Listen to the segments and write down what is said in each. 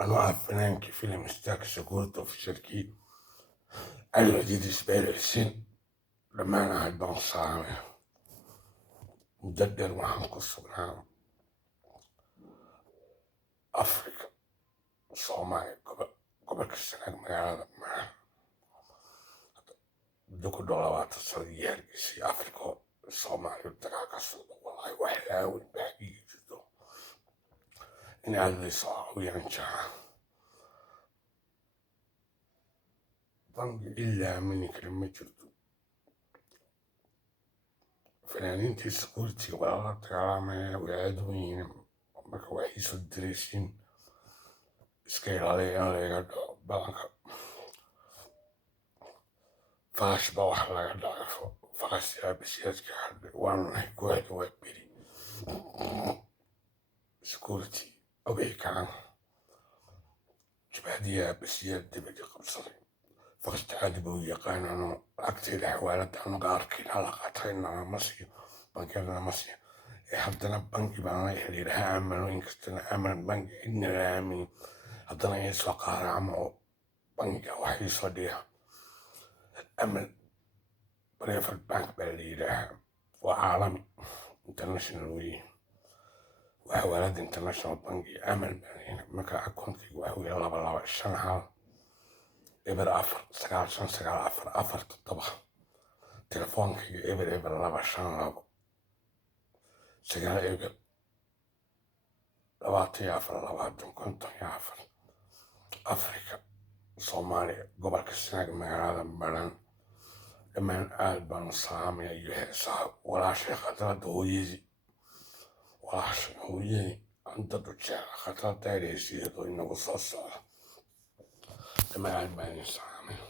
أنواع الفنان كفيلم اشتاك سكوت في شركي علي جديد سبيل حسين لما أنا هالبان صامي مدقر معهم قصة معهم أفريقيا الصومالي قبل كالسنة مقالة معهم دوكو دولارات الصديقية هرقسي أفريقيا الصومالي وتقع قصة والله وحلاوي بحقيقة جدو إن هذا اللي صار وينشاه ضنج إلا مني كلمة جردو فنانينتي سكولتي والله تعالى ويعدوين marka waxay soo diraysiin iska ilaaliya in laga dhaco badanka faash ba wax laga dhaco faash abisiyaadka hadda waanahay kooxda waa beri سكولتي أوكي كان جبهدية abisiyaad dibadii qabsaday faqasta caadi buu yaqaan anuu agtayda xawaalada anu qaarkiin hala qaatayna ma siiyo bankeedana ma siiyo haddana bangi baan la xiriiraha aamano inkastana aaman bangi cidna la aamini haddana ii soo qaaraamo oo bangiga wax ii soo dhiga amal private bank baa la yidhaahaa waa caalami international weeye waa xawaalada international bangi amal baa la yidhaha marka akoonkayga waxa weeye 2251 eber 4 9 5 9 4 4 7 telefoonkayga eber 252 sagaal eber 24 Afrika Soomaaliya gobolka Sanaag magaalada Baran dhammaan aad baan u salaamaya iyo heesaha walaashay khadrada hooyadii walaashay hooyadii aan dad u jecla khadrada dheeraysiiyadoo inagu soo socda dhammaan aad baan idin salaamaya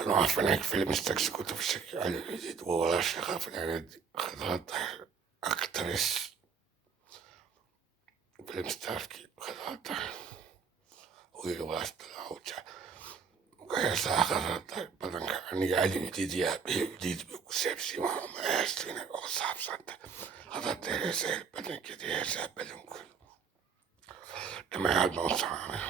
أنا فنان فيلم اشتاك سكوت في شركي علي جديد وولاش يخاف العناد خذات أكترس فيلم ستاركي خذات ويواست العوجة وكيسا خذات بدنك أني علي جديد يا بي جديد بكسبسي وهم أسترين أصحاب صدق خذات هيسا بدنك يدي هيسا بدنك لما يعد موصعنا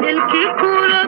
El que cura